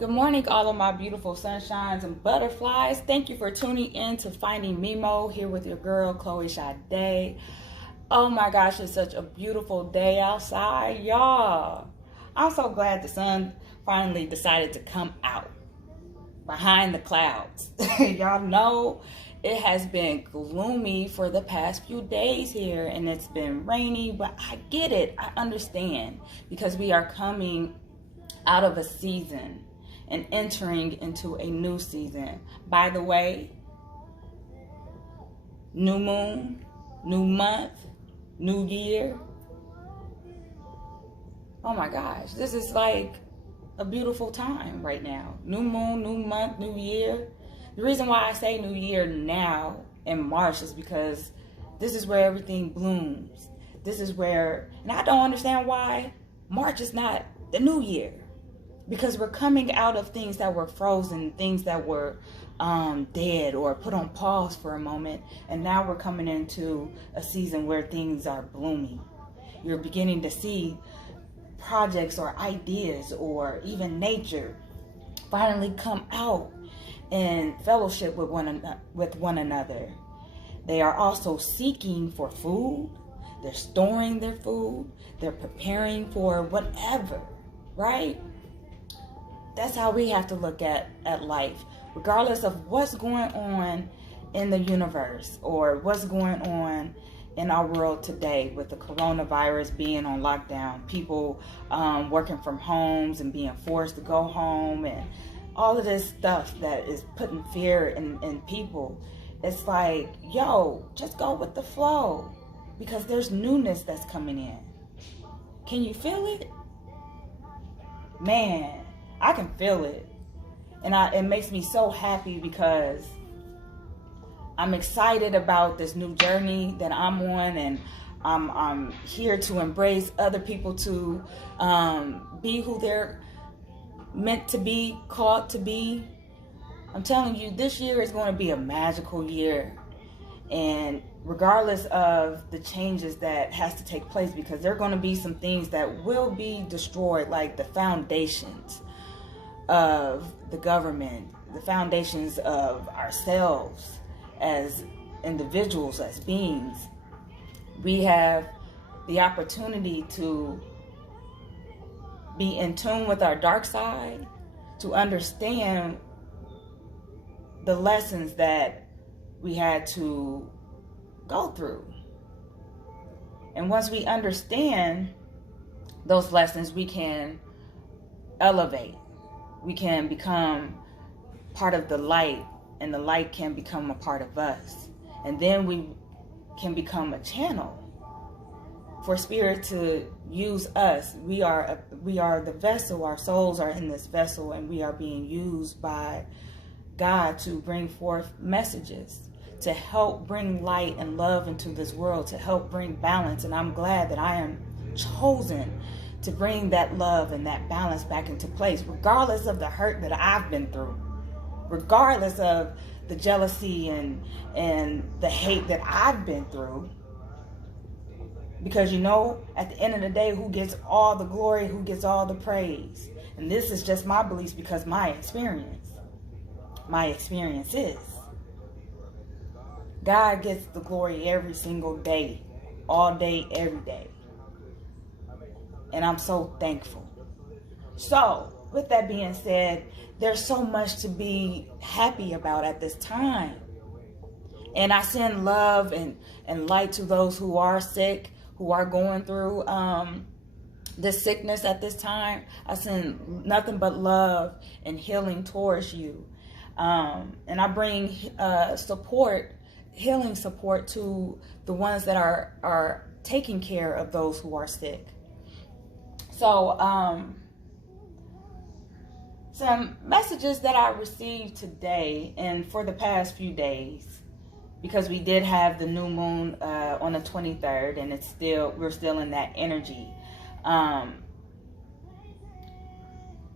Good morning, all of my beautiful sunshines and butterflies. Thank you for tuning in to Finding Mimo here with your girl, Chloe Sade. Oh my gosh, it's such a beautiful day outside, y'all. I'm so glad the sun finally decided to come out behind the clouds. Y'all know it has been gloomy for the past few days here and it's been rainy, but I get it. I understand because we are coming out of a season and entering into a new season. By the way, new moon, new month, new year. Oh my gosh, this is like a beautiful time right now. New moon, new month, new year. The reason why I say new year now in March is because this is where everything blooms. This is where, and I don't understand why March is not the new year. Because we're coming out of things that were frozen, things that were dead or put on pause for a moment. And now we're coming into a season where things are blooming. You're beginning to see projects or ideas or even nature finally come out in fellowship with one another. They are also seeking for food. They're storing their food. They're preparing for whatever, right? That's how we have to look at life, regardless of what's going on in the universe or what's going on in our world today with the coronavirus being on lockdown, people working from homes and being forced to go home, and all of this stuff that is putting fear in people. It's like, yo, just go with the flow because there's newness that's coming in. Can you feel it? Man, I can feel it. And it makes me so happy because I'm excited about this new journey that I'm on, and I'm here to embrace other people to be who they're meant to be, called to be. I'm telling you, this year is going to be a magical year. And regardless of the changes that has to take place, because there are going to be some things that will be destroyed, like the foundations of the government, the foundations of ourselves as individuals, as beings. We have the opportunity to be in tune with our dark side, to understand the lessons that we had to go through. And once we understand those lessons, we can elevate. We can become part of the light, and the light can become a part of us. And then we can become a channel for spirit to use us. We are the vessel. Our souls are in this vessel, and we are being used by God to bring forth messages, to help bring light and love into this world, to help bring balance. And I'm glad that I am chosen to bring that love and that balance back into place, regardless of the hurt that I've been through, regardless of the jealousy and the hate that I've been through. Because at the end of the day, who gets all the glory, who gets all the praise? And this is just my beliefs because my experience is God gets the glory every single day, all day, every day. And I'm so thankful. So, with that being said, there's so much to be happy about at this time. And I send love and light to those who are sick, who are going through this sickness at this time. I send nothing but love and healing towards you. And I bring healing support to the ones that are taking care of those who are sick. So, some messages that I received today and for the past few days, because we did have the new moon on the 23rd, and we're still in that energy.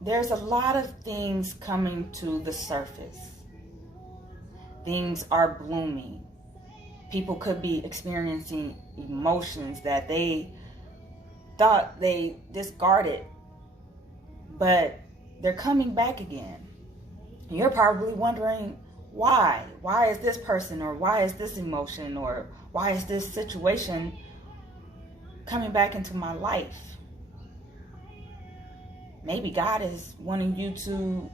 There's a lot of things coming to the surface. Things are blooming. People could be experiencing emotions that they thought they discarded, but they're coming back again. You're probably wondering why. Why is this person, or why is this emotion, or why is this situation coming back into my life? Maybe God is wanting you to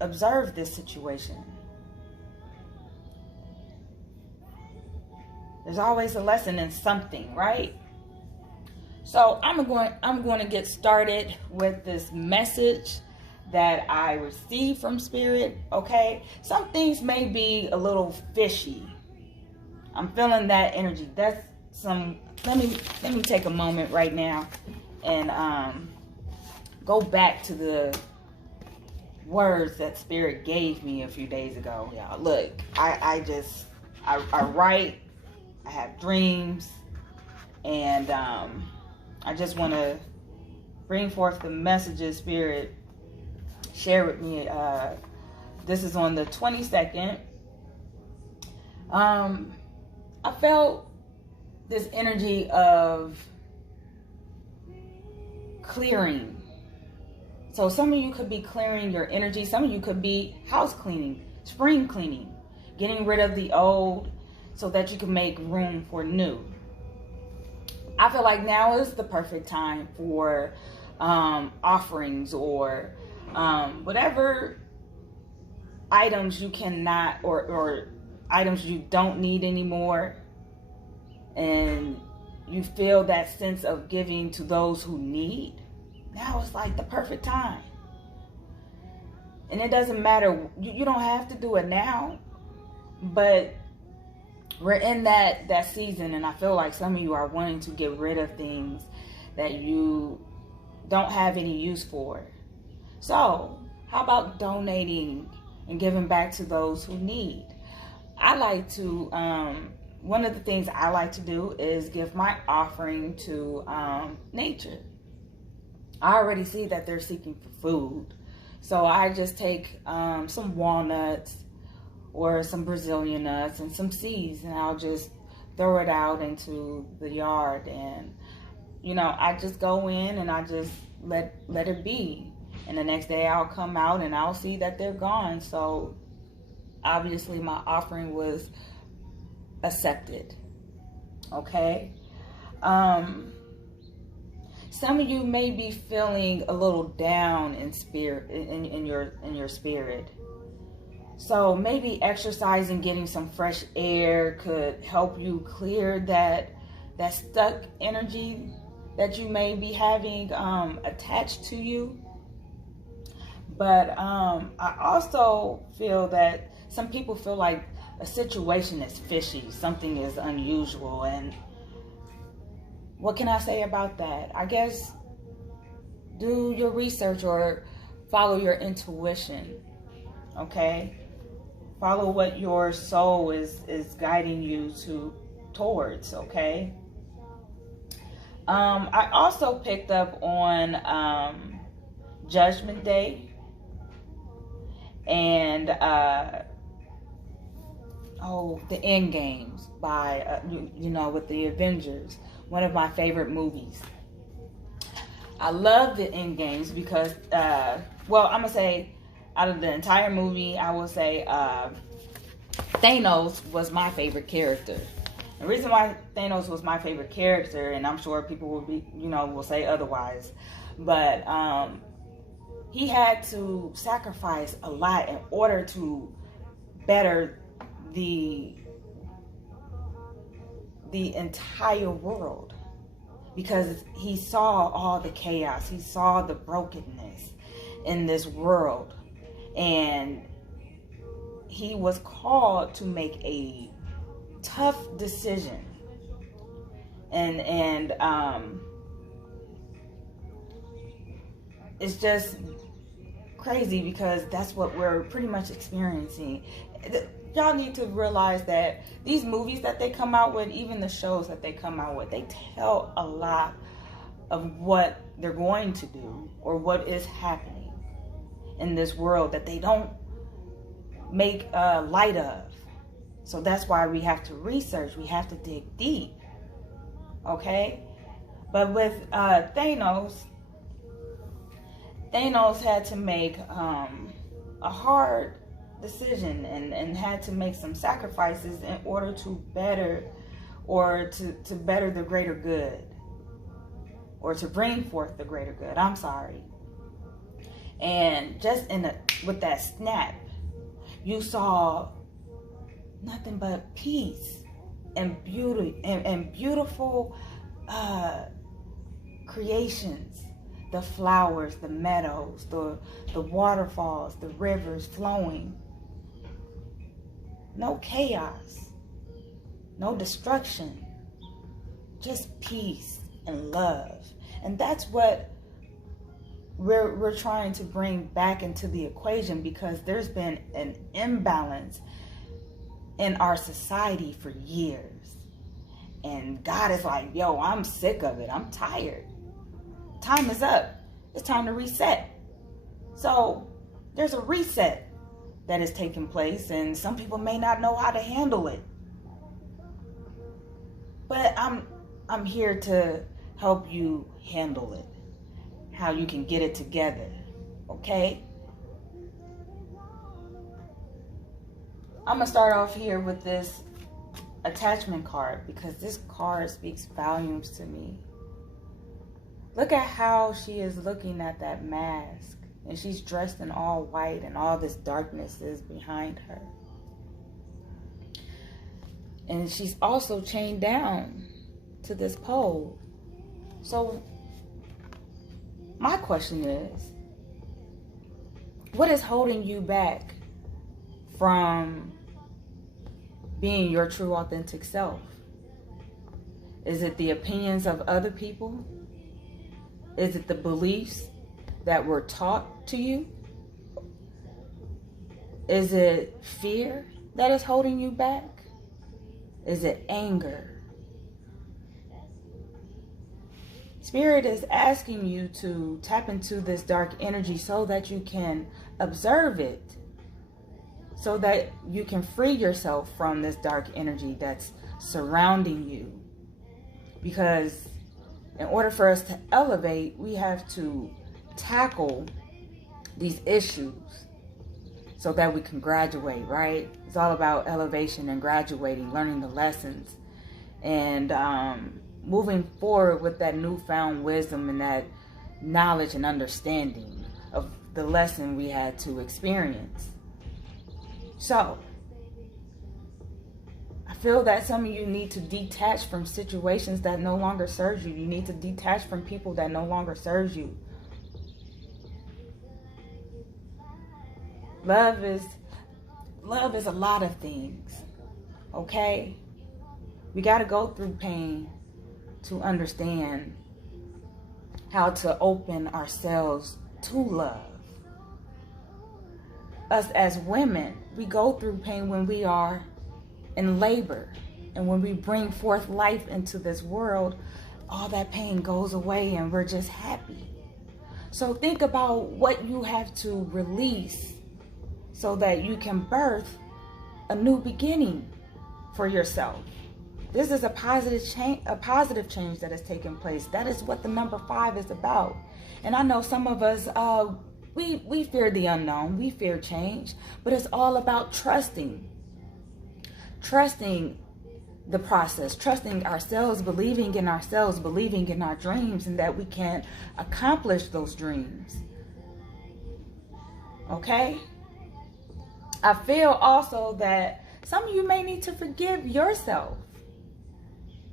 observe this situation. There's always a lesson in something, right? So I'm going to get started with this message that I received from Spirit, okay? Some things may be a little fishy. I'm feeling that energy. That's some, let me take a moment right now and go back to the words that Spirit gave me a few days ago. Y'all, look, I write, I have dreams, and I just want to bring forth the messages Spirit shared with me. This is on the 22nd. I felt this energy of clearing. So some of you could be clearing your energy. Some of you could be house cleaning, spring cleaning, getting rid of the old so that you can make room for new. I feel like now is the perfect time for offerings or whatever items you cannot or items you don't need anymore, and you feel that sense of giving to those who need. Now is like the perfect time. And it doesn't matter, you don't have to do it now, but we're in that season, and I feel like some of you are wanting to get rid of things that you don't have any use for. So how about donating and giving back to those who need? I like to, one of the things I like to do is give my offering to nature. I already see that they're seeking for food. So I just take some walnuts or some Brazilian nuts and some seeds, and I'll just throw it out into the yard. And, you know, I just go in and I just let it be. And the next day I'll come out and I'll see that they're gone. So obviously my offering was accepted. Okay. Some of you may be feeling a little down in spirit, in your spirit. So maybe exercising, getting some fresh air could help you clear that stuck energy that you may be having attached to you. But I also feel that some people feel like a situation is fishy, something is unusual, and what can I say about that? I guess do your research or follow your intuition, okay? Follow what your soul is guiding you towards, okay? I also picked up on Judgment Day and the End Games by with the Avengers, one of my favorite movies. I love the End Games because I'm gonna say, out of the entire movie, I will say Thanos was my favorite character. The reason why Thanos was my favorite character, and I'm sure people will say otherwise, but he had to sacrifice a lot in order to better the entire world, because he saw all the chaos, he saw the brokenness in this world, and he was called to make a tough decision, and it's just crazy because that's what we're pretty much experiencing. Y'all need to realize that these movies that they come out with, even the shows that they come out with, they tell a lot of what they're going to do or what is happening in this world that they don't make light of. So that's why we have to research, we have to dig deep, okay? But with Thanos, Thanos had to make a hard decision and had to make some sacrifices in order to better, or to better the greater good, or to bring forth the greater good. I'm sorry. And just with that snap, you saw nothing but peace and beauty and beautiful creations. The flowers, the meadows, the waterfalls, the rivers flowing. No chaos, no destruction, just peace and love. And that's what we're trying to bring back into the equation, because there's been an imbalance in our society for years. And God is like, yo, I'm sick of it. I'm tired. Time is up. It's time to reset. So there's a reset that is taking place, and some people may not know how to handle it. But I'm here to help you handle it, how you can get it together, okay? I'm gonna start off here with this attachment card, because this card speaks volumes to me. Look at how she is looking at that mask, and she's dressed in all white, and all this darkness is behind her. And she's also chained down to this pole. So my question is, what is holding you back from being your true authentic self? Is it the opinions of other people? Is it the beliefs that were taught to you? Is it fear that is holding you back? Is it anger? Spirit is asking you to tap into this dark energy so that you can observe it, so that you can free yourself from this dark energy that's surrounding you. Because in order for us to elevate, we have to tackle these issues so that we can graduate, right? It's all about elevation and graduating, learning the lessons, and moving forward with that newfound wisdom and that knowledge and understanding of the lesson we had to experience. So I feel that some of you need to detach from situations that no longer serve you. You need to detach from people that no longer serve you. Love is a lot of things, okay? We got to go through pain to understand how to open ourselves to love. Us as women, we go through pain when we are in labor, and when we bring forth life into this world, all that pain goes away and we're just happy. So think about what you have to release so that you can birth a new beginning for yourself. This is a positive change that has taken place. That is what the number 5 is about. And I know some of us, we fear the unknown, we fear change, but it's all about trusting the process, trusting ourselves, believing in ourselves, believing in our dreams, and that we can accomplish those dreams. Okay? I feel also that some of you may need to forgive yourself.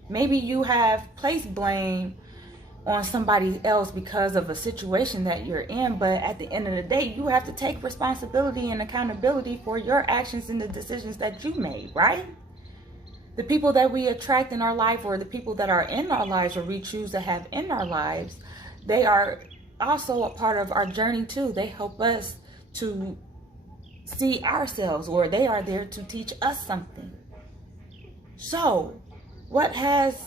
Maybe you have placed blame on somebody else because of a situation that you're in, but at the end of the day, you have to take responsibility and accountability for your actions and the decisions that you made, right? The people that we attract in our life, or the people that are in our lives, or we choose to have in our lives, they are also a part of our journey too. They help us to see ourselves, or they are there to teach us something. So, what has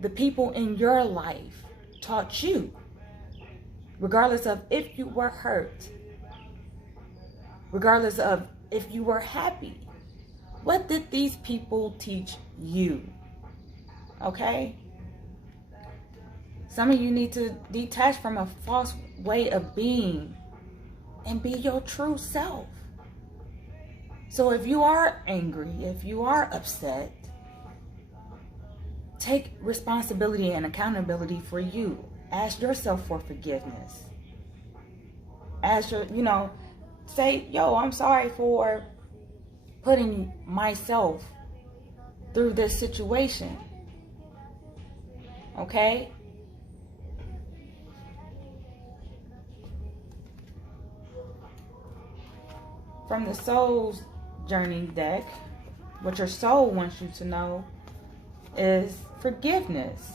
the people in your life taught you? Regardless of if you were hurt, regardless of if you were happy, what did these people teach you? Okay? Some of you need to detach from a false way of being and be your true self. So if you are angry, if you are upset, take responsibility and accountability for you. Ask yourself for forgiveness. Ask your, say, yo, I'm sorry for putting myself through this situation. Okay? From the soul's journey deck, what your soul wants you to know is forgiveness.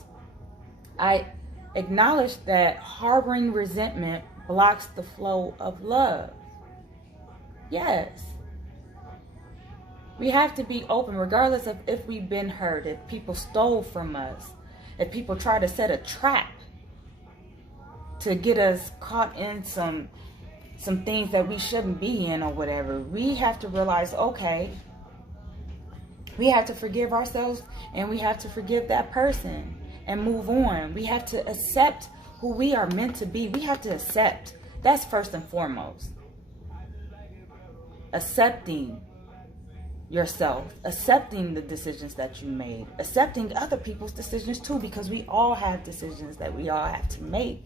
I acknowledge that harboring resentment blocks the flow of love. Yes. We have to be open regardless of if we've been hurt, if people stole from us, if people try to set a trap to get us caught in some things that we shouldn't be in or whatever. We have to realize, okay, we have to forgive ourselves and we have to forgive that person and move on. We have to accept who we are meant to be. We have to accept. That's first and foremost. Accepting yourself, accepting the decisions that you made, accepting other people's decisions too, because we all have decisions that we all have to make.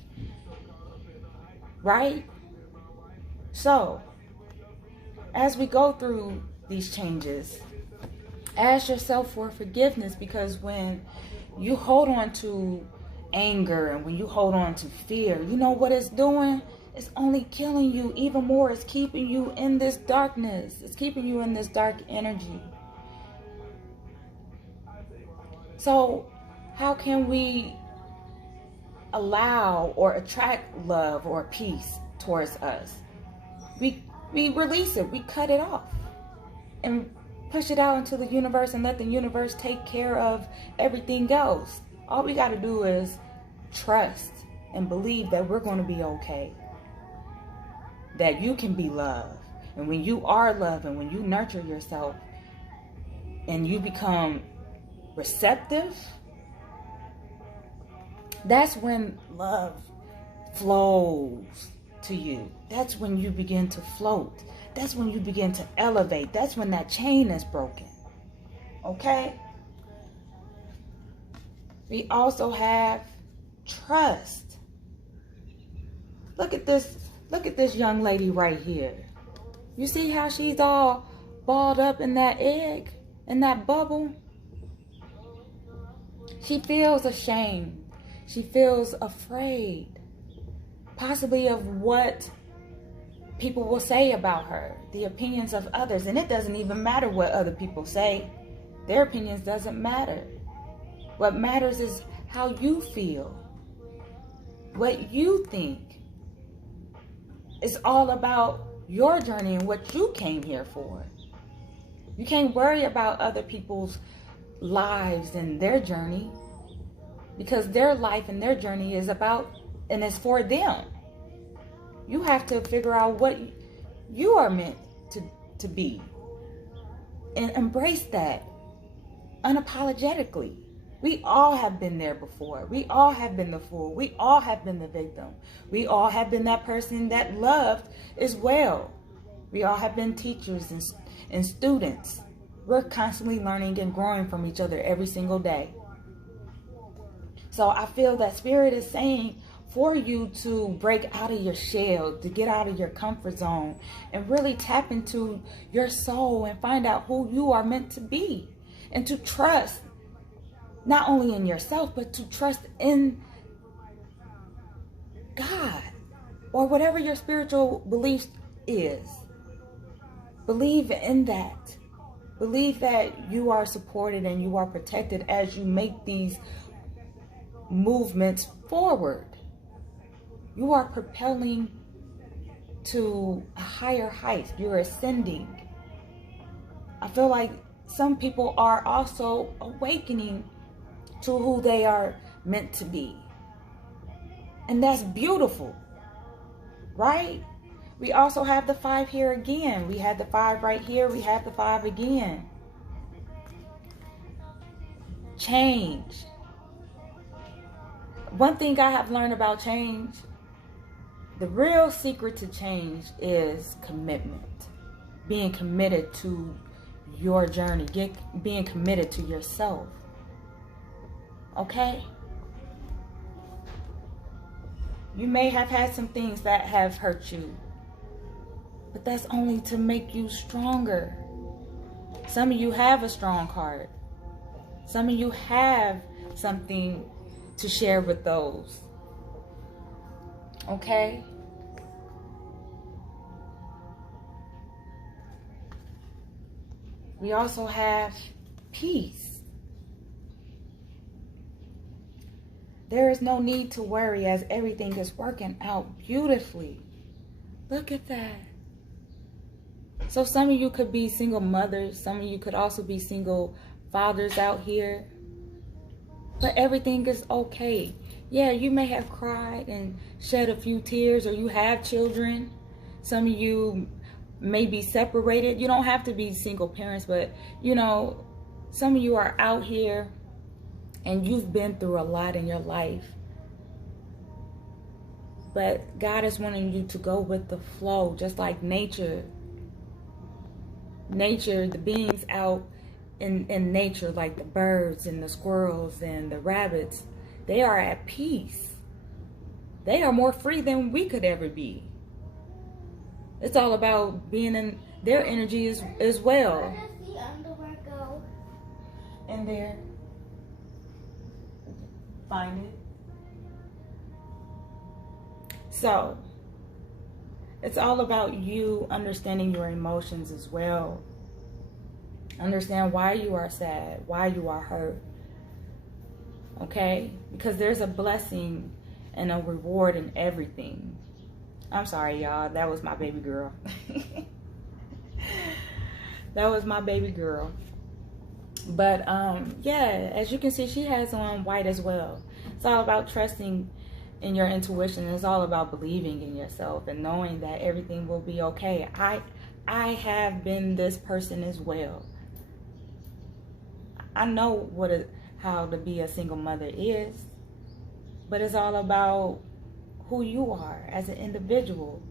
Right? So, as we go through these changes, ask yourself for forgiveness, because when you hold on to anger and when you hold on to fear, you know what it's doing? It's only killing you even more. It's keeping you in this darkness. It's keeping you in this dark energy. So, how can we allow or attract love or peace towards us? We release it, we cut it off and push it out into the universe and let the universe take care of everything else. All we got to do is trust and believe that we're going to be okay, that you can be loved. And when you are loved and when you nurture yourself and you become receptive, that's when love flows to you. That's when you begin to float. That's when you begin to elevate. That's when that chain is broken. Okay? We also have trust. Look at this young lady right here. You see how she's all balled up in that egg, in that bubble? She feels ashamed. She feels afraid, possibly of what people will say about her, the opinions of others. And it doesn't even matter what other people say. Their opinions doesn't matter. What matters is how you feel, what you think. It's all about your journey and what you came here for. You can't worry about other people's lives and their journey, because their life and their journey is about and it's for them. You have to figure out what you are meant to be and embrace that unapologetically. We all have been there before. We all have been the fool. We all have been the victim. We all have been that person that loved as well. We all have been teachers and students. We're constantly learning and growing from each other every single day. So I feel that Spirit is saying for you to break out of your shell, to get out of your comfort zone and really tap into your soul and find out who you are meant to be, and to trust not only in yourself, but to trust in God or whatever your spiritual belief is. Believe in that. Believe that you are supported and you are protected as you make these movements forward. You are propelling to a higher height. You're ascending. I feel like some people are also awakening to who they are meant to be. And that's beautiful, right? We also have the 5 here again. We had the 5 right here. We have the 5 again. Change. One thing I have learned about change, the real secret to change is commitment. Being committed to your journey, being committed to yourself. Okay? You may have had some things that have hurt you, but that's only to make you stronger. Some of you have a strong heart. Some of you have something to share with those. Okay? We also have peace. There is no need to worry as everything is working out beautifully. Look at that. So some of you could be single mothers. Some of you could also be single fathers out here. But everything is okay. Yeah, you may have cried and shed a few tears, or you have children. Some of you may be separated. You don't have to be single parents, but you know, some of you are out here and you've been through a lot in your life. But God is wanting you to go with the flow, just like nature. Nature, the beings out in nature, like the birds and the squirrels and the rabbits, they are at peace. They are more free than we could ever be. It's all about being in their energy as well. Where does the underwear go? In there. Find it. So, it's all about you understanding your emotions as well. Understand why you are sad, why you are hurt. Okay? Because there's a blessing and a reward in everything. I'm sorry, y'all. That was my baby girl. That was my baby girl. But yeah, as you can see, she has on white as well. It's all about trusting in your intuition. It's all about believing in yourself and knowing that everything will be okay. I have been this person as well. I know how to be a single mother is, but it's all about who you are as an individual.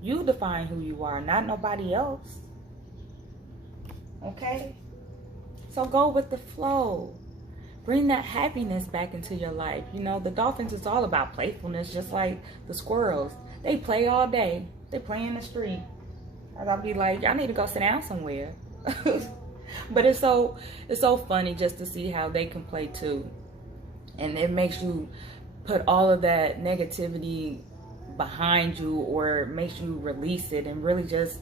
You define who you are, not nobody else. Okay? So go with the flow. Bring that happiness back into your life. You know, the dolphins is all about playfulness, just like the squirrels. They play all day. They play in the street. I'll be like, y'all need to go sit down somewhere. But it's so funny just to see how they can play too. And it makes you put all of that negativity behind you, or it makes you release it and really just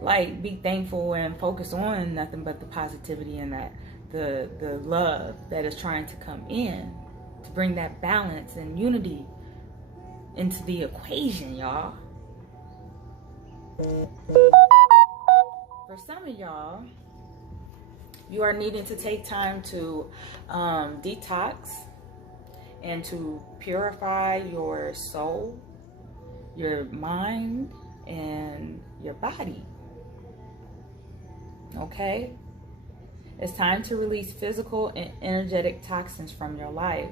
like be thankful and focus on nothing but the positivity and that the love that is trying to come in to bring that balance and unity into the equation, y'all. For some of y'all, you are needing to take time to detox and to purify your soul, your mind, and your body. Okay? It's time to release physical and energetic toxins from your life.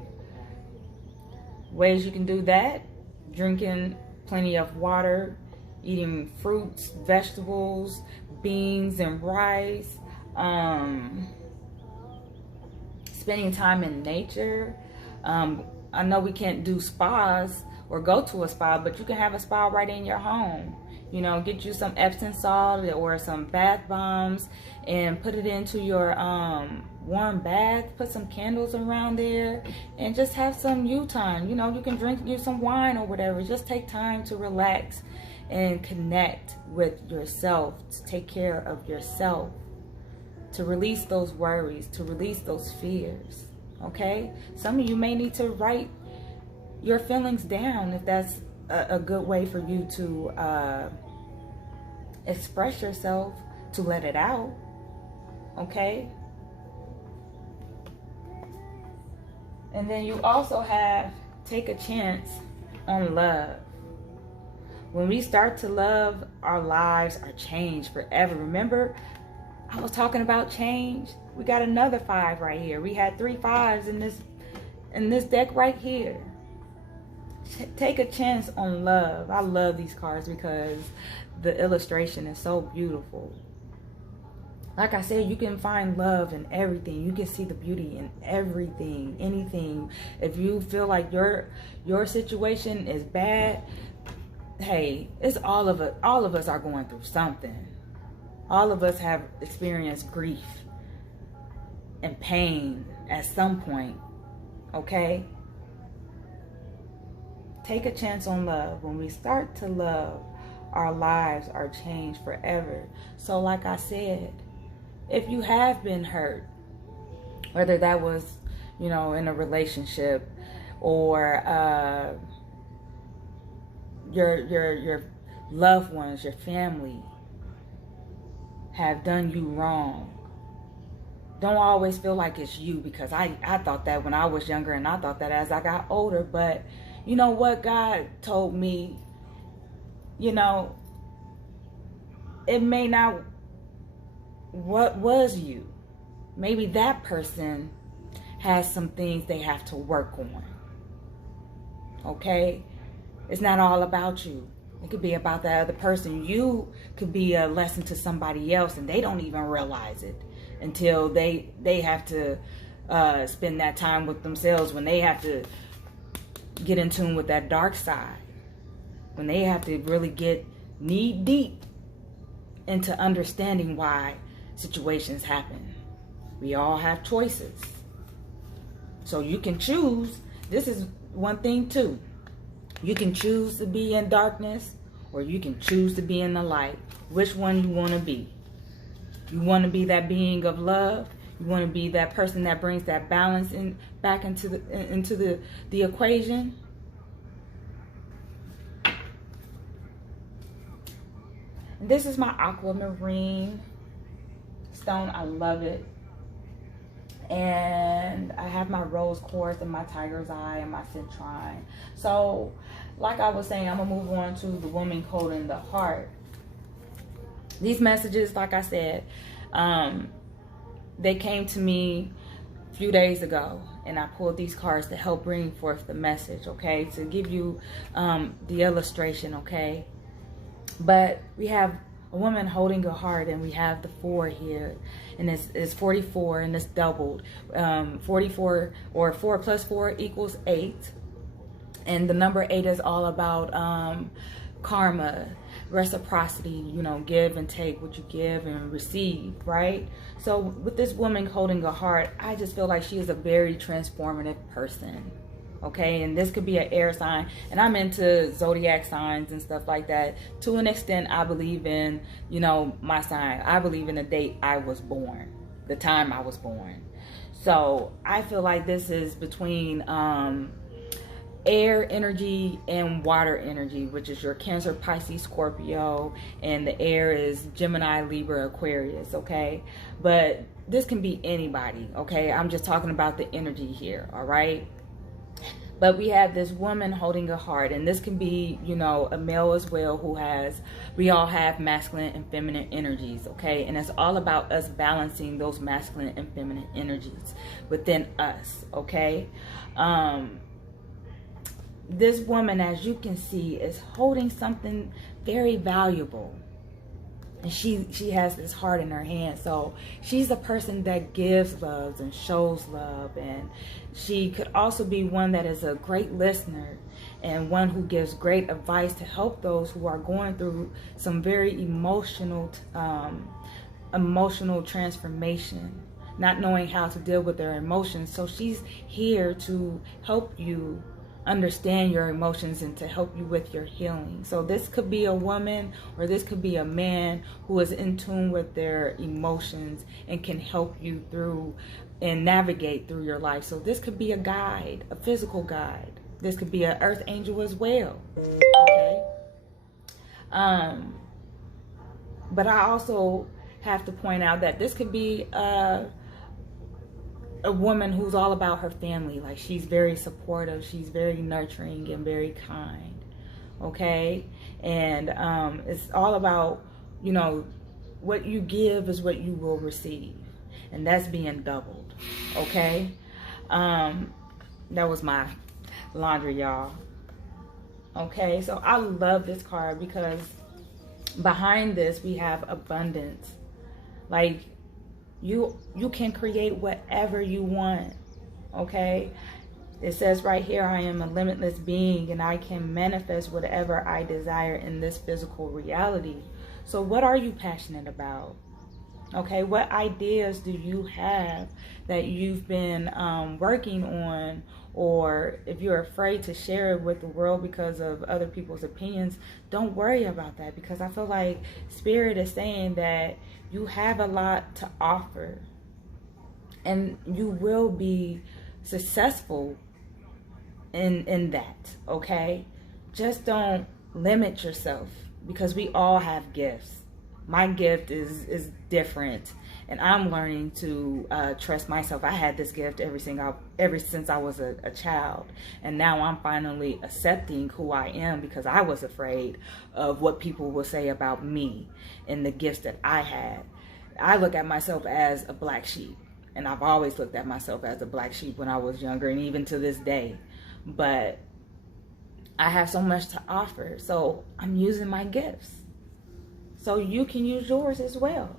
Ways you can do that: drinking plenty of water, eating fruits, vegetables, beans and rice, spending time in nature. I know we can't do spas or go to a spa, but you can have a spa right in your home. You know, get you some Epsom salt or some bath bombs and put it into your warm bath. Put some candles around there and just have some you time. You know, you can drink you some wine or whatever. Just take time to relax and connect with yourself, to take care of yourself, to release those worries, to release those fears. Okay? Some of you may need to write your feelings down if that's a good way for you to express yourself, to let it out. Okay? And then you also have take a chance on love. When we start to love, our lives are changed forever. Remember, I was talking about change. We got another 5 right here. We had 3 5s And this deck right here, take a chance on love. I love these cards because the illustration is so beautiful. Like I said, you can find love in everything. You can see the beauty in everything, anything. If you feel like your situation is bad, hey, it's all of it. All of us are going through something. All of us have experienced grief and pain at some point. Okay? Take a chance on love. When we start to love, our lives are changed forever. So like I said, if you have been hurt, whether that was, in a relationship, or your loved ones, your family have done you wrong, don't always feel like it's you, because I thought that when I was younger, and I thought that as I got older. But you know what? God told me, it may not what was you. Maybe that person has some things they have to work on. Okay? It's not all about you. It could be about that other person. You could be a lesson to somebody else, and they don't even realize it until they have to spend that time with themselves, when they have to get in tune with that dark side, when they have to really get knee deep into understanding why situations happen. We all have choices. So you can choose. This is one thing too. You can choose to be in darkness, or you can choose to be in the light. Which one you want to be? You want to be that being of love? You want to be that person that brings that balance back into the equation? And this is my aquamarine stone. I love it. And I have my rose quartz and my tiger's eye and my citrine. So like I was saying, I'm gonna move on to the woman holding the heart. These messages, like I said, they came to me a few days ago, and I pulled these cards to help bring forth the message, okay, to give you the illustration, okay. But we have a woman holding a heart, and we have the 4 here, and it's 44, and it's doubled. 44, or 4 plus 4 equals 8, and the number 8 is all about karma, reciprocity, give and take, what you give and receive, right? So with this woman holding a heart, I just feel like she is a very transformative person. Okay, and this could be an air sign, and I'm into zodiac signs and stuff like that. To an extent, I believe in, my sign. I believe in the date I was born, the time I was born. So I feel like this is between air energy and water energy, which is your Cancer, Pisces, Scorpio, and the air is Gemini, Libra, Aquarius, okay? But this can be anybody, okay? I'm just talking about the energy here, all right? But we have this woman holding a heart, and this can be, a male as well we all have masculine and feminine energies, okay? And it's all about us balancing those masculine and feminine energies within us, okay? This woman, as you can see, is holding something very valuable. And she has this heart in her hand. So she's a person that gives love and shows love. And she could also be one that is a great listener, and one who gives great advice to help those who are going through some very emotional transformation, not knowing how to deal with their emotions. So she's here to help you understand your emotions and to help you with your healing. So this could be a woman, or this could be a man who is in tune with their emotions and can help you through and navigate through your life. So this could be a guide, a physical guide. This could be an earth angel as well, okay? But I also have to point out that this could be a woman who's all about her family. Like, she's very supportive, she's very nurturing and very kind, okay? And it's all about, what you give is what you will receive, and that's being doubled, okay? That was my laundry, y'all. Okay, so I love this card because behind this we have abundance. Like, you can create whatever you want. Okay, it says right here, I am a limitless being and I can manifest whatever I desire in this physical reality. So what are you passionate about? Okay, what ideas do you have that you've been working on, or if you're afraid to share it with the world because of other people's opinions, don't worry about that, because I feel like Spirit is saying that you have a lot to offer and you will be successful in that. Okay, just don't limit yourself, because we all have gifts. My gift is different, and I'm learning to trust myself. I had this gift ever since I was a child, and now I'm finally accepting who I am, because I was afraid of what people will say about me and the gifts that I had. I look at myself as a black sheep, and I've always looked at myself as a black sheep when I was younger, and even to this day. But I have so much to offer, so I'm using my gifts. So you can use yours as well.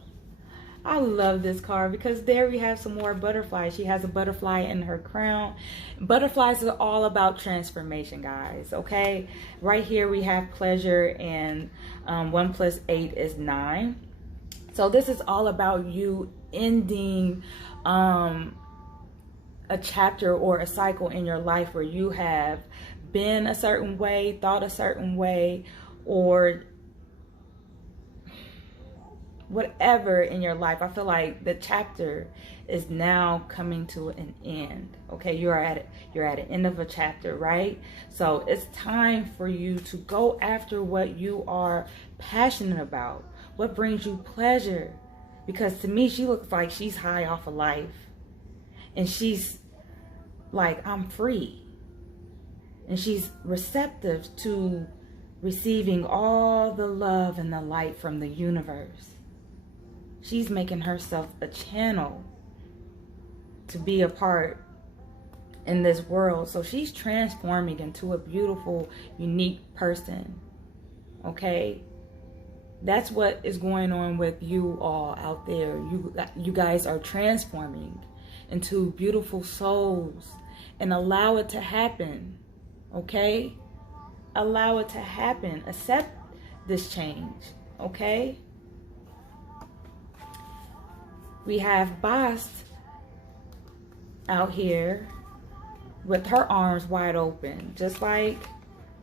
I love this card because there we have some more butterflies. She has a butterfly in her crown. Butterflies are all about transformation, guys. Okay, right here we have pleasure, and 1 + 8 is 9. So this is all about you ending a chapter or a cycle in your life where you have been a certain way, thought a certain way, or whatever in your life. I feel like the chapter is now coming to an end. Okay, you're at the end of a chapter, right? So it's time for you to go after what you are passionate about, what brings you pleasure. Because to me, she looks like she's high off of life, and she's like, I'm free, and she's receptive to receiving all the love and the light from the universe. She's making herself a channel to be a part in this world. So she's transforming into a beautiful, unique person. Okay? That's what is going on with you all out there. You guys are transforming into beautiful souls, and allow it to happen. Okay? Allow it to happen. Accept this change. Okay? We have Bast out here with her arms wide open, just like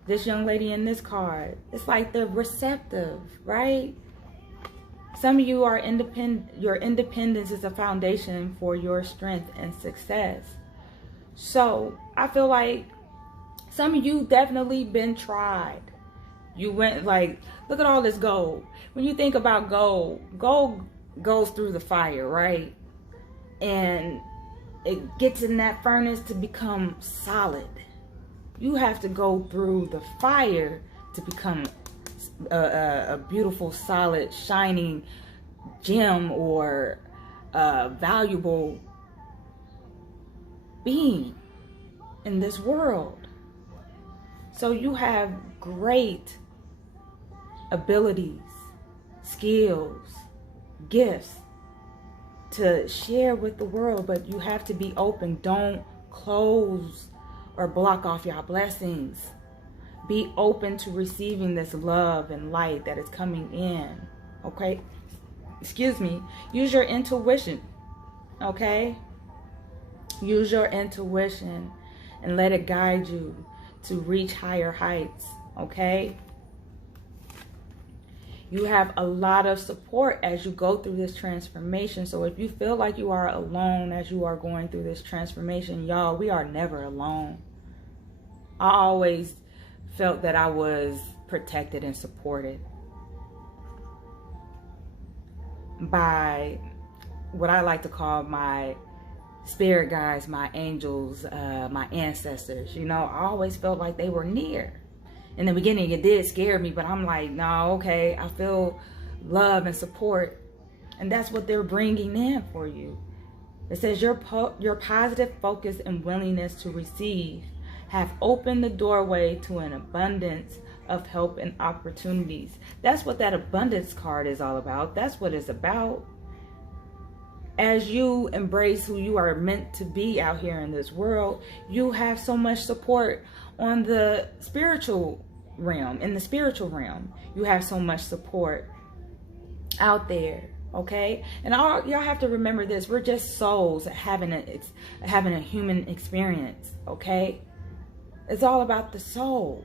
this young lady in this card. It's like they're receptive, right? Some of you are independent. Your independence is a foundation for your strength and success. So I feel like some of you definitely been tried. You went, like, look at all this gold. When you think about gold goes through the fire, right? And it gets in that furnace to become solid. You have to go through the fire to become a beautiful, solid, shining gem or valuable being in this world. So you have great abilities, skills, gifts to share with the world, but you have to be open. Don't close or block off your blessings. Be open to receiving this love and light that is coming in. Okay? Excuse me. Use your intuition. Okay? Use your intuition and let it guide you to reach higher heights. Okay? You have a lot of support as you go through this transformation. So if you feel like you are alone as you are going through this transformation, y'all, we are never alone. I always felt that I was protected and supported by what I like to call my spirit guides, my angels, my ancestors. You know, I always felt like they were near. In the beginning, it did scare me, but I'm like, no, okay, I feel love and support. And that's what they're bringing in for you. It says your positive focus and willingness to receive have opened the doorway to an abundance of help and opportunities. That's what that abundance card is all about. That's what it's about. As you embrace who you are meant to be out here in this world, you have so much support on the spiritual realm. In the spiritual realm, you have so much support out there. Okay, and y'all have to remember this: we're just souls having a human experience. Okay, it's all about the soul,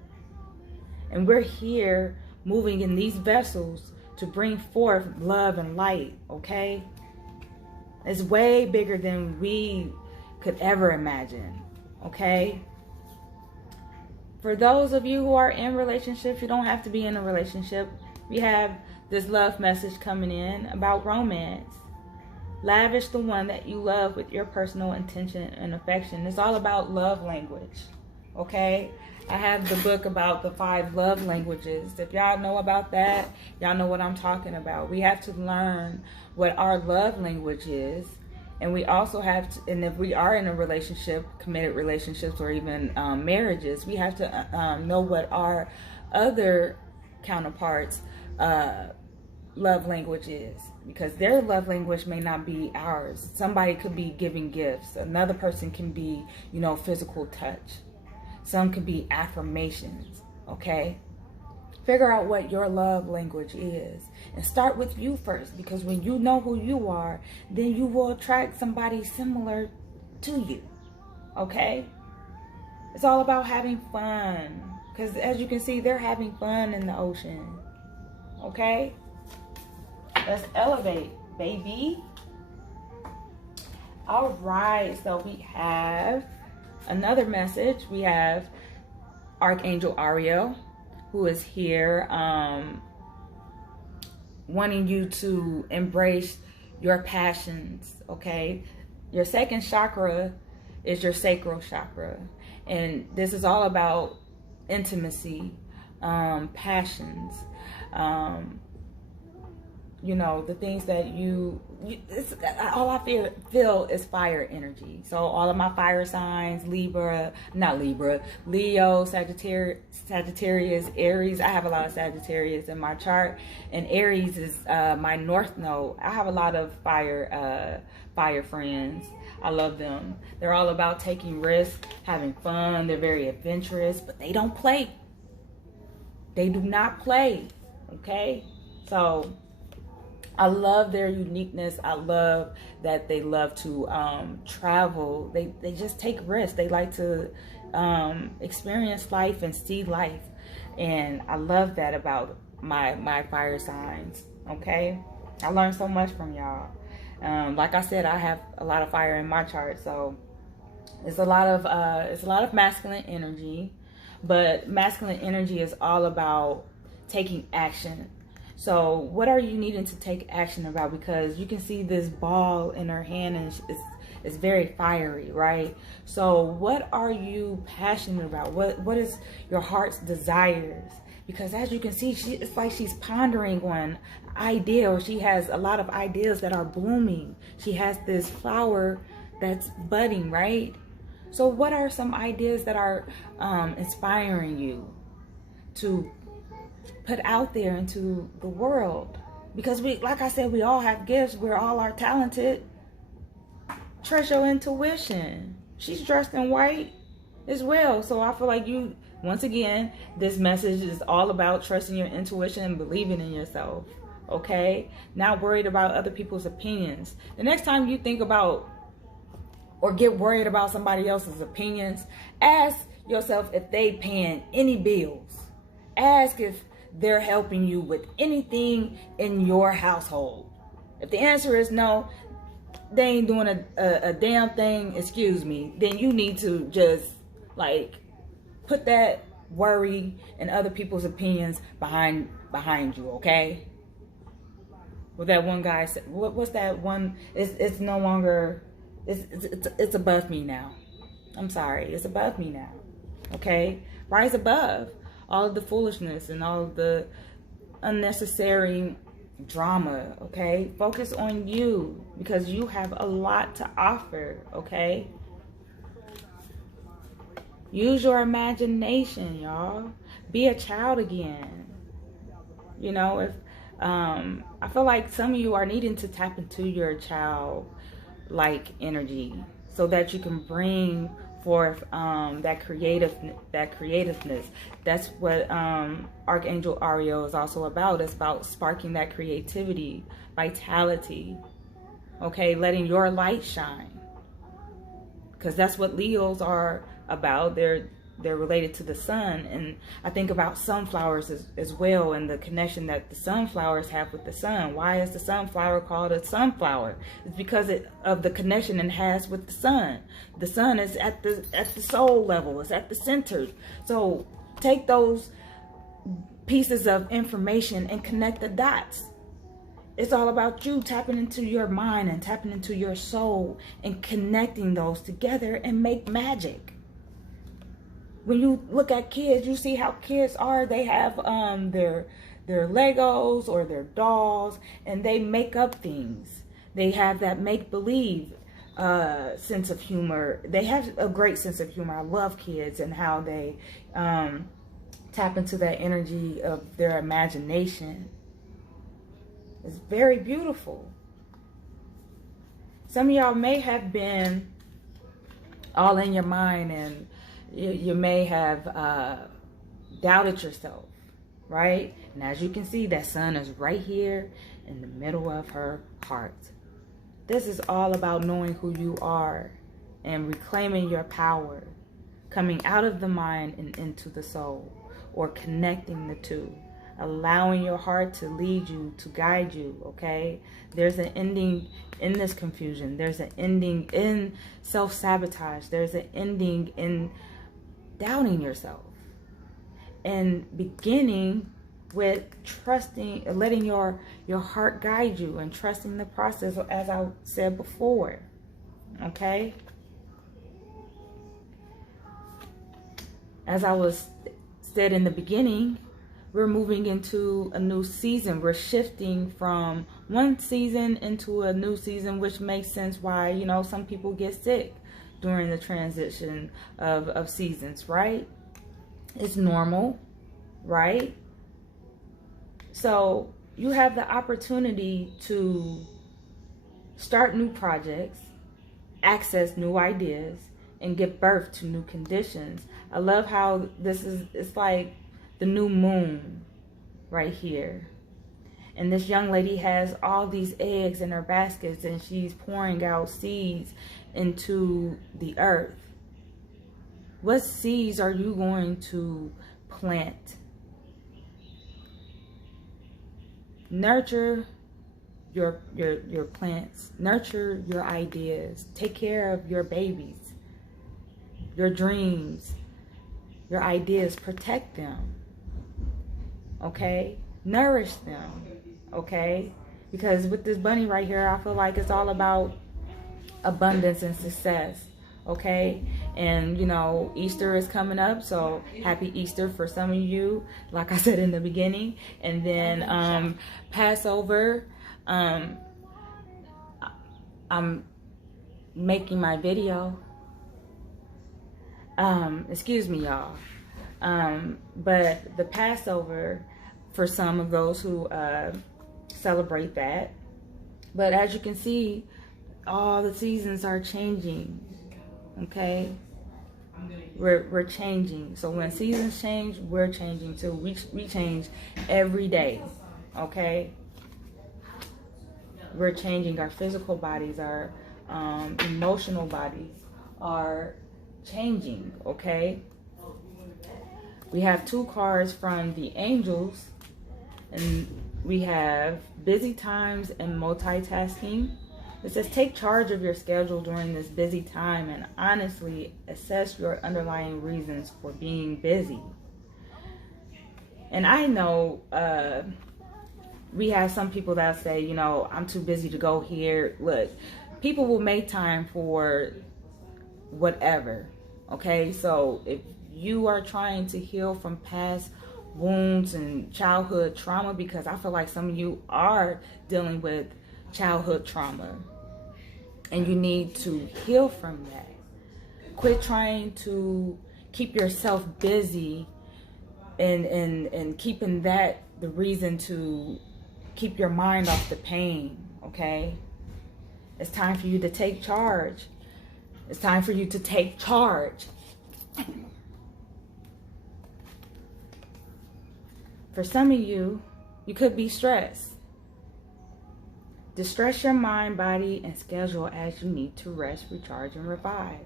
and we're here moving in these vessels to bring forth love and light. Okay, it's way bigger than we could ever imagine. Okay, for those of you who are in relationships, you don't have to be in a relationship. We have this love message coming in about romance. Lavish the one that you love with your personal intention and affection. It's all about love language. Okay? I have the book about the 5 love languages. If y'all know about that, y'all know what I'm talking about. We have to learn what our love language is. And we also have to, and if we are in a relationship, committed relationships, or even marriages, we have to know what our other counterparts' love language is, because their love language may not be ours. Somebody could be giving gifts. Another person can be, physical touch. Some could be affirmations. Okay? Figure out what your love language is and start with you first, because when you know who you are, then you will attract somebody similar to you. Okay? It's all about having fun, because as you can see, they're having fun in the ocean. Okay? Let's elevate, baby. All right, so we have another message. We have Archangel Ariel, who is here wanting you to embrace your passions, okay? Your second chakra is your sacral chakra. And this is all about intimacy, passions, the things that all I feel is fire energy. So all of my fire signs, Leo, Sagittarius, Aries. I have a lot of Sagittarius in my chart, and Aries is my north node. I have a lot of fire friends. I love them. They're all about taking risks, having fun. They're very adventurous, but they don't play. They do not play. Okay? So I love their uniqueness. I love that they love to travel. They just take risks. They like to experience life and see life. And I love that about my fire signs. Okay? I learned so much from y'all. Like I said, I have a lot of fire in my chart, so it's a lot of masculine energy. But masculine energy is all about taking action. So what are you needing to take action about? Because you can see this ball in her hand, and it's very fiery, right? So what are you passionate about? What is your heart's desires? Because as you can see, it's like she's pondering on idea. She has a lot of ideas that are blooming. She has this flower that's budding, right? So what are some ideas that are inspiring you to put out there into the world? Because like I said, we all have gifts. We all are talented. Trust your intuition. She's dressed in white as well. So I feel like once again, this message is all about trusting your intuition and believing in yourself. Okay? Not worried about other people's opinions. The next time you think about or get worried about somebody else's opinions, ask yourself if they paying any bills. Ask if they're helping you with anything in your household. If the answer is no, they ain't doing a damn thing, excuse me, then you need to just put that worry and other people's opinions behind you, okay? What that one guy said, what's that one? It's no longer, it's above me now. I'm sorry, it's above me now. Okay? Rise above all of the foolishness and all of the unnecessary drama, okay? Focus on you, because you have a lot to offer, okay? Use your imagination, y'all. Be a child again. You know, if I feel like some of you are needing to tap into your child-like energy so that you can bring forth that creativeness. That's what Archangel Ariel is also about. It's about sparking that creativity, vitality, okay? Letting your light shine, because that's what Leos are about. They're related to the sun, and I think about sunflowers as well, and the connection that the sunflowers have with the sun. Why is the sunflower called a sunflower? It's because of the connection it has with the sun. The sun is at the soul level. It's at the center. So take those pieces of information and connect the dots. It's all about you tapping into your mind and tapping into your soul and connecting those together and make magic. When you look at kids, you see how kids are. They have their Legos or their dolls, and they make up things. They have that make-believe sense of humor. They have a great sense of humor. I love kids and how they tap into that energy of their imagination. It's very beautiful. Some of y'all may have been all in your mind, and you may have doubted yourself, right? And as you can see, that sun is right here in the middle of her heart. This is all about knowing who you are and reclaiming your power, coming out of the mind and into the soul, or connecting the two, allowing your heart to lead you, to guide you, okay? There's an ending in this confusion. There's an ending in self-sabotage. There's an ending in doubting yourself, and beginning with trusting, letting your heart guide you and trusting the process, as I said before, okay? As I was said in the beginning, we're moving into a new season. We're shifting from one season into a new season, which makes sense why, you know, some people get sick during the transition of seasons, right? It's normal, right? So you have the opportunity to start new projects, access new ideas, and give birth to new conditions. I love how it's like the new moon right here. And this young lady has all these eggs in her baskets, and she's pouring out seeds into the earth. What seeds are you going to plant? Nurture your plants. Nurture your ideas. Take care of your babies, your dreams, your ideas. Protect them, okay? Nourish them, okay? Because with this bunny right here, I feel like it's all about abundance and success, okay? And you know, Easter is coming up, so happy Easter for some of you, like I said in the beginning. And then Passover, I'm making my video, excuse me y'all, but the Passover, for some of those who celebrate that. But as you can see, all the seasons are changing, okay? We're changing. So when seasons change, we're changing too. We change every day, okay? We're changing. Our physical bodies, our emotional bodies are changing, okay? We have two cards from the angels, and we have busy times and multitasking. It says, take charge of your schedule during this busy time and honestly assess your underlying reasons for being busy. And I know we have some people that say, you know, I'm too busy to go here. Look, people will make time for whatever, okay? So if you are trying to heal from past wounds and childhood trauma, because I feel like some of you are dealing with childhood trauma and you need to heal from that. Quit trying to keep yourself busy and keeping that the reason to keep your mind off the pain, okay? It's time for you to take charge. It's time for you to take charge. For some of you, you could be stressed. Distress your mind, body, and schedule as you need to rest, recharge, and revive.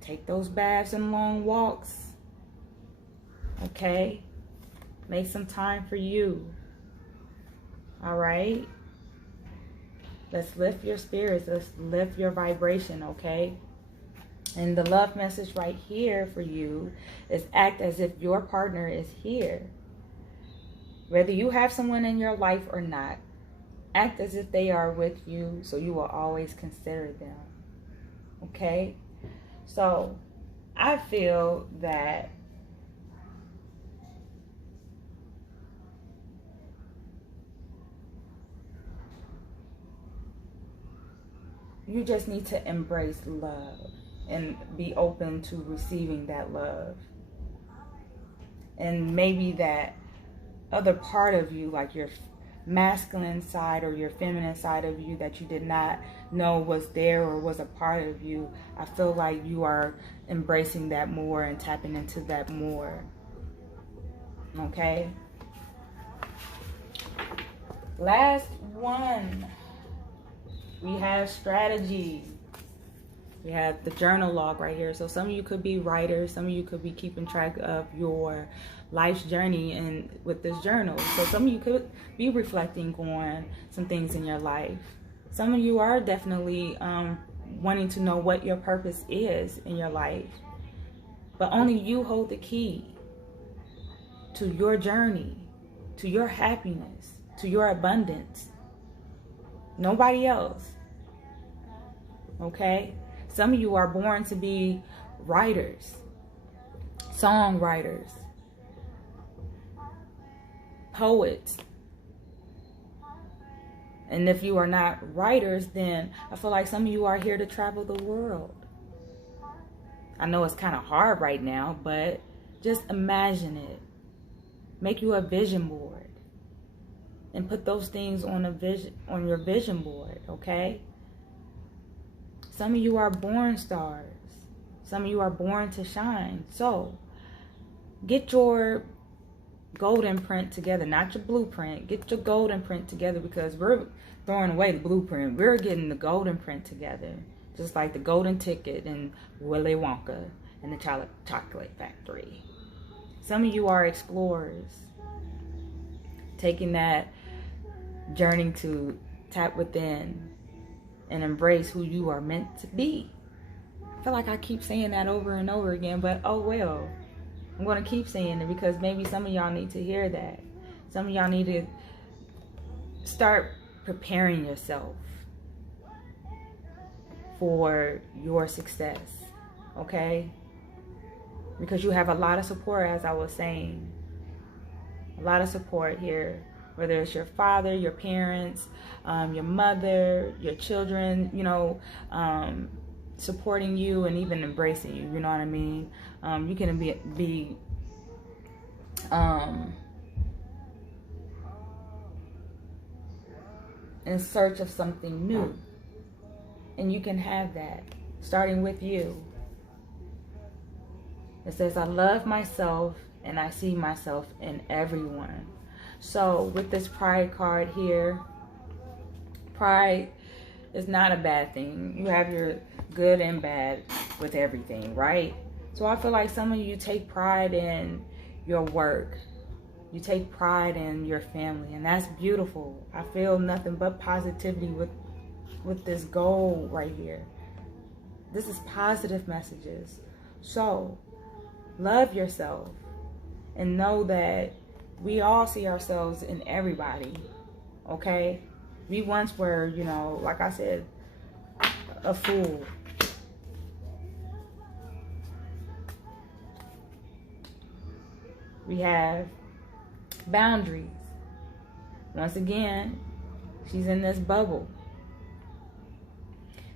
Take those baths and long walks. Okay? Make some time for you. All right? Let's lift your spirits. Let's lift your vibration, okay? And the love message right here for you is act as if your partner is here. Whether you have someone in your life or not, act as if they are with you, so you will always consider them. Okay? So, I feel that you just need to embrace love and be open to receiving that love. And maybe that other part of you, like your masculine side or your feminine side of you that you did not know was there or was a part of you, I feel like you are embracing that more and tapping into that more. Okay? Last one. We have strategy. We have the journal log right here. So some of you could be writers. Some of you could be keeping track of your life's journey and with this journal. So some of you could be reflecting on some things in your life. Some of you are definitely wanting to know what your purpose is in your life. But only you hold the key to your journey, to your happiness, to your abundance. Nobody else. Okay? Some of you are born to be writers, songwriters, poets. And if you are not writers, then I feel like some of you are here to travel the world. I know it's kind of hard right now, but just imagine it. Make you a vision board. And put those things on your vision board, okay? Some of you are born stars. Some of you are born to shine. So, get your golden print together, not your blueprint. Get your golden print together, because we're throwing away the blueprint. We're getting the golden print together. Just like the golden ticket in Willy Wonka and the Chocolate Factory. Some of you are explorers. Taking that journey to tap within and embrace who you are meant to be. I feel like I keep saying that over and over again, but oh well. I'm going to keep saying it because maybe some of y'all need to hear that. Some of y'all need to start preparing yourself for your success, okay? Because you have a lot of support, as I was saying. A lot of support here. Whether it's your father, your parents, your mother, your children, you know, supporting you and even embracing you, you know what I mean? You can be in search of something new. And you can have that, starting with you. It says, I love myself and I see myself in everyone. So with this pride card here, pride is not a bad thing. You have your good and bad with everything, right? So I feel like some of you take pride in your work. You take pride in your family, and that's beautiful. I feel nothing but positivity with this goal right here. This is positive messages. So love yourself and know that we all see ourselves in everybody, okay? We once were, you know, like I said, a fool. We have boundaries. Once again, she's in this bubble.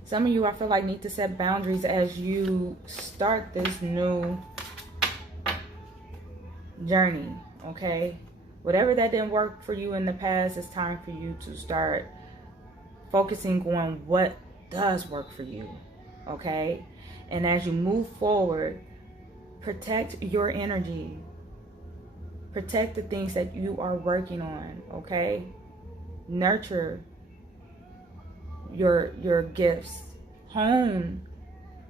Some of you, I feel like, need to set boundaries as you start this new journey, okay? Whatever that didn't work for you in the past, it's time for you to start focusing on what does work for you, okay? And as you move forward, protect your energy. Protect the things that you are working on, okay? Nurture your gifts. Hone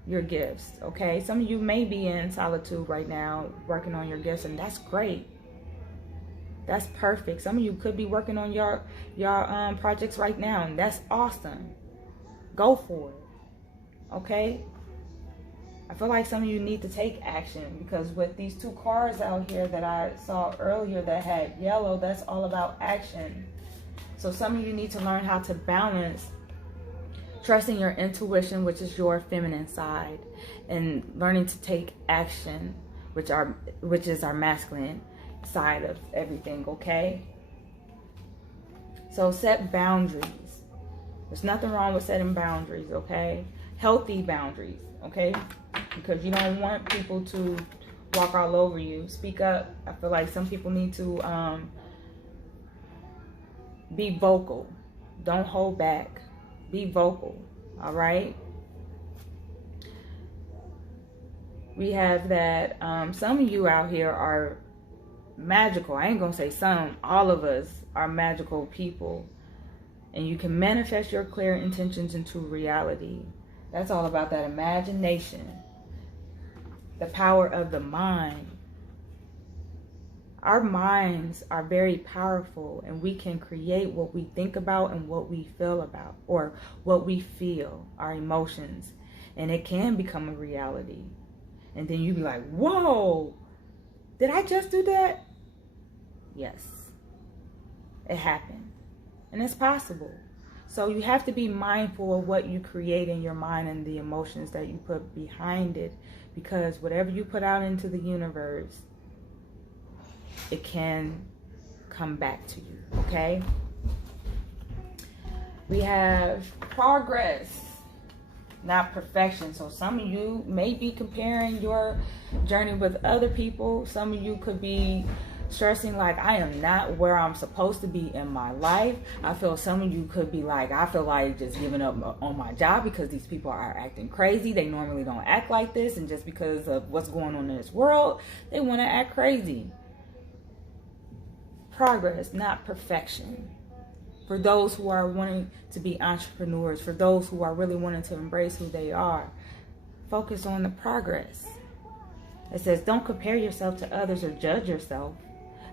your gifts, okay? Some of you may be in solitude right now, working on your gifts, and that's great. That's perfect. Some of you could be working on your projects right now, and that's awesome. Go for it, okay? I feel like some of you need to take action, because with these two cards out here that I saw earlier that had yellow, that's all about action. So some of you need to learn how to balance trusting your intuition, which is your feminine side, and learning to take action, which is our masculine side of everything, okay? So set boundaries. There's nothing wrong with setting boundaries, okay? Healthy boundaries, okay? Because you don't want people to walk all over you. Speak up. I feel like some people need to be vocal. Don't hold back. Be vocal, all right? We have that some of you out here are magical. I ain't gonna say some. All of us are magical people. And you can manifest your clear intentions into reality. That's all about that imagination. The power of the mind. Our minds are very powerful, and we can create what we think about and what we feel about, or what we feel, our emotions, and it can become a reality. And then you be like, whoa, did I just do that? Yes, it happened, and it's possible. So you have to be mindful of what you create in your mind and the emotions that you put behind it, because whatever you put out into the universe, it can come back to you, okay? We have progress, not perfection. So some of you may be comparing your journey with other people. Some of you could be stressing like, I am not where I'm supposed to be in my life. I feel some of you could be like, I feel like just giving up on my job because these people are acting crazy. They normally don't act like this, and just because of what's going on in this world, they want to act crazy. Progress, not perfection. For those who are wanting to be entrepreneurs, for those who are really wanting to embrace who they are, focus on the progress. It says, don't compare yourself to others or judge yourself.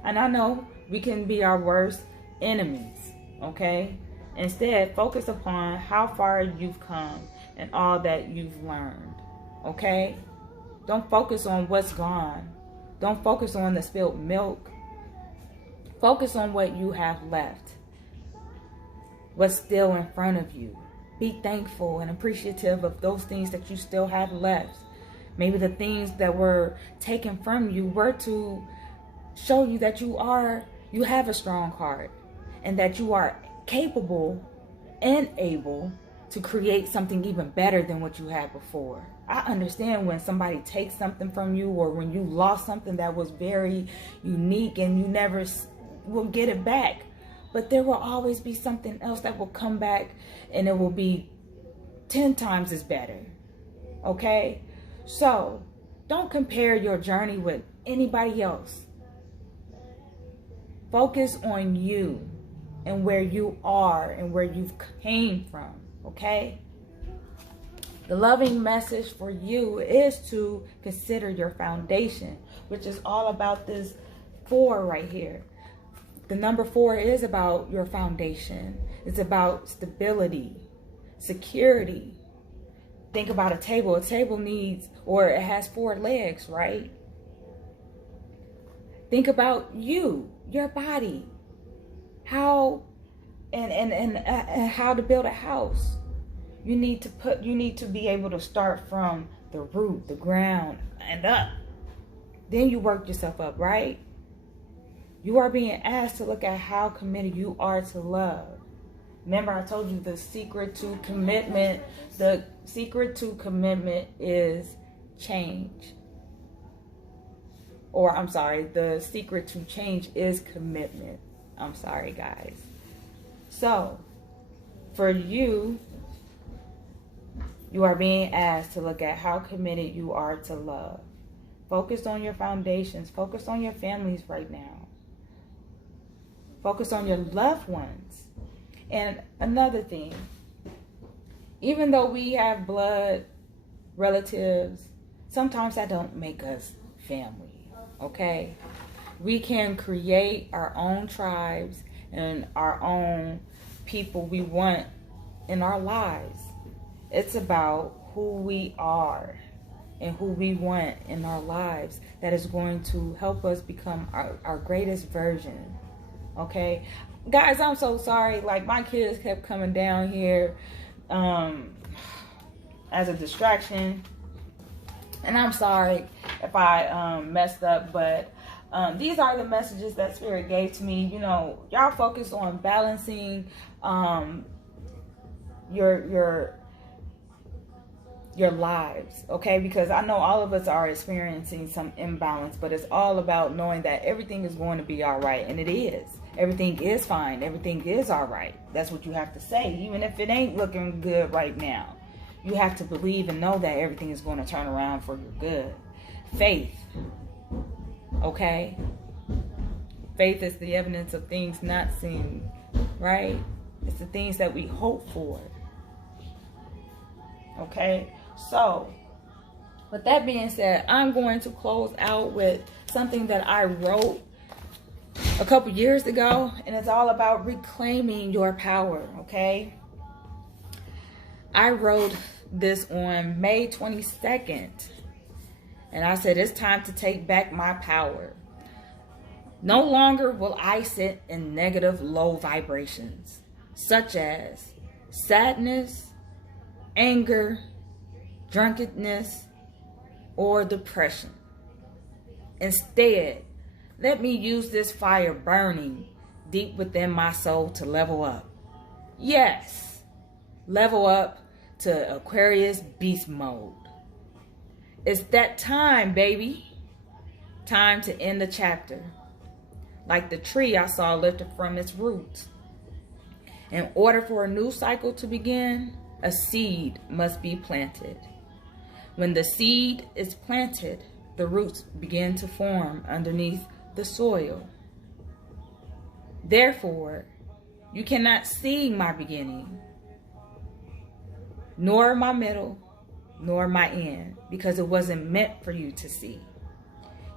And I know we can be our worst enemies, okay? Instead, focus upon how far you've come and all that you've learned, okay? Don't focus on what's gone. Don't focus on the spilled milk. Focus on what you have left, what's still in front of you. Be thankful and appreciative of those things that you still have left. Maybe the things that were taken from you were to show you that you have a strong heart, and that you are capable and able to create something even better than what you had before. I understand when somebody takes something from you, or when you lost something that was very unique and you never will get it back. But there will always be something else that will come back, and it will be 10 times as better. Okay? So, don't compare your journey with anybody else. Focus on you and where you are and where you've came from. Okay? The loving message for you is to consider your foundation, which is all about this 4 right here. The number 4 is about your foundation. It's about stability, security. Think about a table. A table needs, or it has 4 legs, right? Think about you, your body, how and how to build a house. You need to be able to start from the root, the ground, and up. Then you work yourself up, right? You are being asked to look at how committed you are to love. Remember, I told you the secret to commitment. The secret to commitment is change. Or, I'm sorry, the secret to change is commitment. I'm sorry, guys. So, for you, you are being asked to look at how committed you are to love. Focus on your foundations. Focus on your families right now. Focus on your loved ones. And another thing, even though we have blood relatives, sometimes that don't make us family, okay? We can create our own tribes and our own people we want in our lives. It's about who we are and who we want in our lives that is going to help us become our greatest version, okay? Guys, I'm so sorry. Like, my kids kept coming down here as a distraction. And I'm sorry if I messed up, but these are the messages that Spirit gave to me. You know, y'all focus on balancing your lives, okay? Because I know all of us are experiencing some imbalance, but it's all about knowing that everything is going to be all right, and it is. Everything is fine. Everything is all right. That's what you have to say, even if it ain't looking good right now. You have to believe and know that everything is going to turn around for your good. Faith, okay? Faith is the evidence of things not seen, right? It's the things that we hope for, okay? So, with that being said, I'm going to close out with something that I wrote a couple years ago, and it's all about reclaiming your power, okay? I wrote this on May 22nd, and I said, it's time to take back my power. No longer will I sit in negative low vibrations, such as sadness, anger, drunkenness, or depression. Instead, let me use this fire burning deep within my soul to level up. Yes, level up to Aquarius beast mode. It's that time, baby. Time to end the chapter. Like the tree I saw lifted from its roots. In order for a new cycle to begin, a seed must be planted. When the seed is planted, the roots begin to form underneath the soil. Therefore, you cannot see my beginning, nor my middle, nor my end, because it wasn't meant for you to see.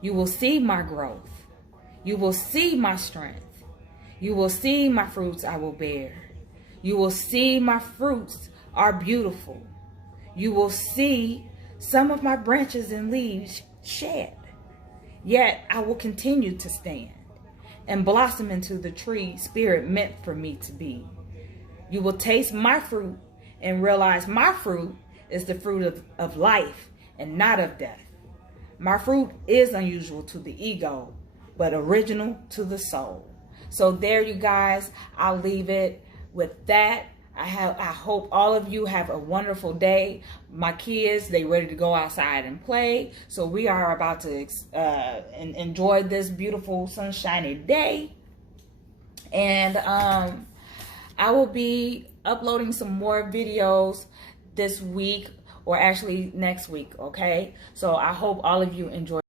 You will see my growth. You will see my strength. You will see my fruits I will bear. You will see my fruits are beautiful. You will see some of my branches and leaves shed. Yet I will continue to stand and blossom into the tree Spirit meant for me to be. You will taste my fruit and realize my fruit is the fruit of life and not of death. My fruit is unusual to the ego, but original to the soul. So there, you guys, I'll leave it with that. I hope all of you have a wonderful day. My kids, they ready to go outside and play. So we are about to enjoy this beautiful sunshiny day. And I will be uploading some more videos this week, or actually next week, okay? So I hope all of you enjoy